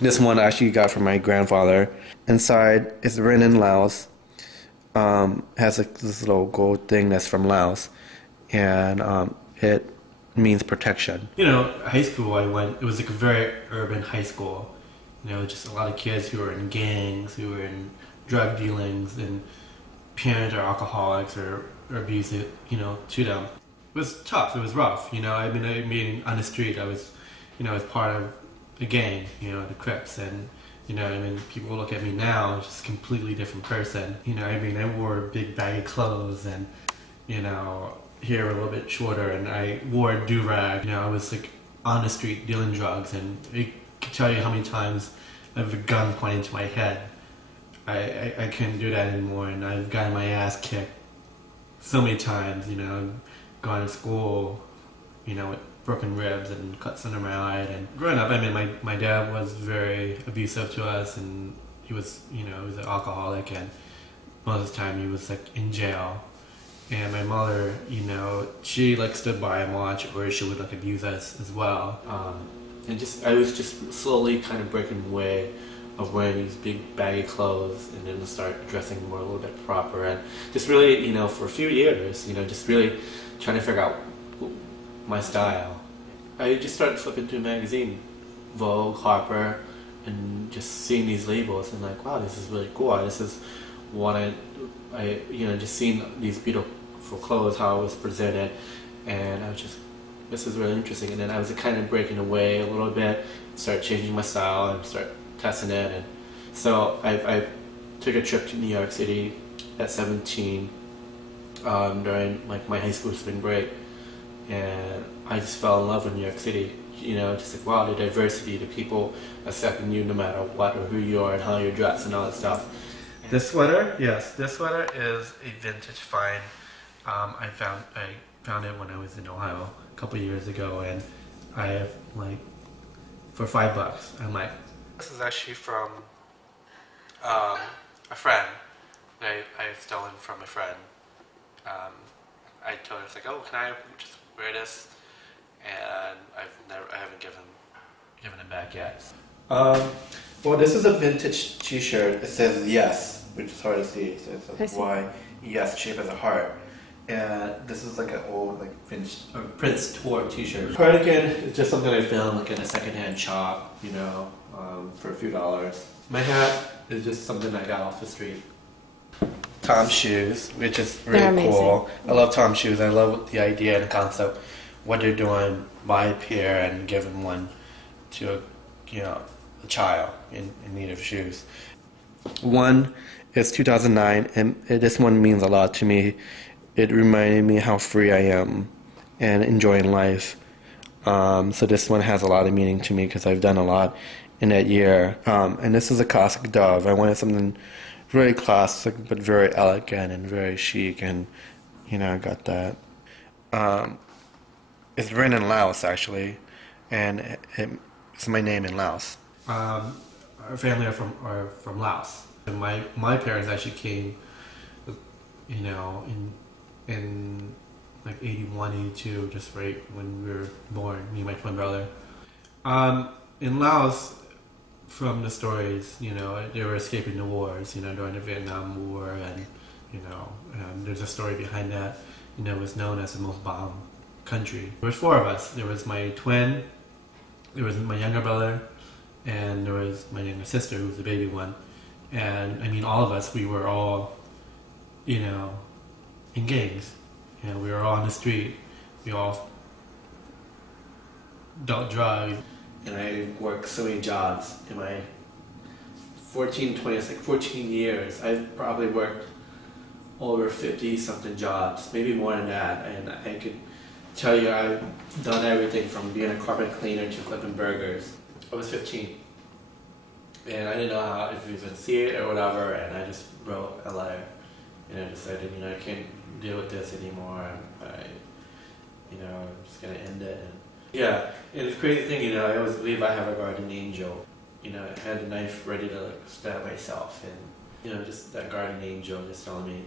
This one I actually got from my grandfather. Inside is written in Laos. Has this little gold thing that's from Laos, and it means protection. You know, high school I went, it was like a very urban high school. You know, just a lot of kids who were in gangs, who were in drug dealings, and parents are alcoholics or abusive, you know, to them. It was tough, it was rough, you know. I mean, on the street, I was, you know, I was part of a gang, you know, the Crips, and, you know, I mean, people look at me now, just a completely different person. You know, I mean, I wore big baggy clothes and, you know, hair a little bit shorter, and I wore a do-rag. You know, I was like on the street dealing drugs, and I can tell you how many times I have a gun pointing to my head. I couldn't do that anymore, and I've gotten my ass kicked so many times, you know, gone to school, you know, with broken ribs and cuts under my eye. And growing up, I mean, my dad was very abusive to us, and he was, you know, he was an alcoholic, and most of the time he was like in jail. And my mother, you know, she like stood by and watched, or she would like abuse us as well. And just, I was just slowly kind of breaking away of wearing these big baggy clothes, and then to start dressing more a little bit proper, and just really, you know, for a few years, you know, just really trying to figure out my style. I just started flipping through a magazine, Vogue, Harper, and just seeing these labels and like, wow, this is really cool. This is what I you know, just seeing these beautiful clothes, how it was presented, and I was just, this is really interesting. And then I was kind of breaking away a little bit, start changing my style and start testing it. And so I took a trip to New York City at 17 during like my high school spring break, and I just fell in love with New York City. You know, just like, wow, the diversity, the people accepting you no matter what or who you are and how you're dressed and all that stuff. This sweater, yes, this sweater is a vintage find. I found it when I was in Ohio a couple years ago, and I have like for $5. I'm like, this is actually from a friend. I've stolen from a friend. I told her, like, oh, can I just wear this? And I haven't given it back yet. Well, this is a vintage T-shirt. It says yes, which is hard to see. It says Y, yes, shaped as a heart. And this is like an old like vintage Prince tour T-shirt. Cardigan is just something I found like in a secondhand shop, you know, for a few dollars. My hat is just something I got off the street. Tom's shoes, which is really cool. I love Tom's shoes. I love the idea and the concept. What they're doing, buy a pair and give them one to a child in need of shoes. One is 2009, and this one means a lot to me. It reminded me how free I am and enjoying life. So this one has a lot of meaning to me because I've done a lot in that year. And this is a classic Dove. I wanted something very classic but very elegant and very chic, and you know, I got that. It's written in Laos actually, and it's my name in Laos. Our family are from Laos, and my parents actually came, you know, in like 81, 82, just right when we were born, me and my twin brother. In Laos, from the stories, you know, they were escaping the wars, you know, during the Vietnam War, and you know, there's a story behind that. You know, it was known as the most bombed country. There was 4 of us. There was my twin, there was my younger brother, and there was my younger sister, who was the baby one. And I mean, all of us, we were all, you know, in gangs. You know, we were all on the street. We all dealt drugs. And I worked so many jobs in my 14 years. I've probably worked over 50-something jobs, maybe more than that. And I could tell you I've done everything from being a carpet cleaner to flipping burgers. I was 15. And I didn't know how, if you would see it or whatever, and I just wrote a letter. And I decided, you know, I can't deal with this anymore. You know, I'm just gonna end it. And yeah, and the crazy thing, you know, I always believe I have a guardian angel. You know, I had a knife ready to like stab myself, and you know, just that guardian angel just telling me,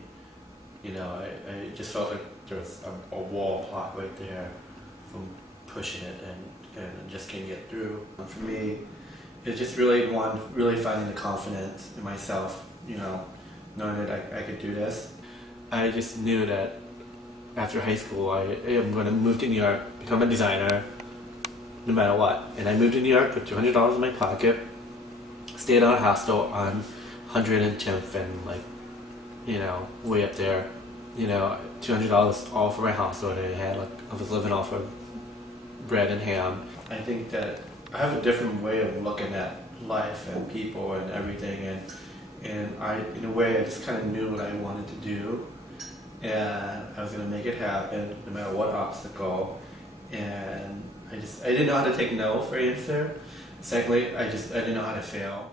you know, I just felt like there was a wall block right there from pushing it, and I just can't get through. For me, It's just really finding the confidence in myself, you know, knowing that I could do this. I just knew that after high school I am going to move to New York, become a designer, no matter what. And I moved to New York with $200 in my pocket, stayed at a hostel on 110th and like, you know, way up there, you know, $200 all for my hostel, and I was living off of bread and ham. I think that I have a different way of looking at life and people and everything, and I, in a way, I just kind of knew what I wanted to do, and I was going to make it happen no matter what obstacle. And I didn't know how to take no for an answer. Secondly, I didn't know how to fail.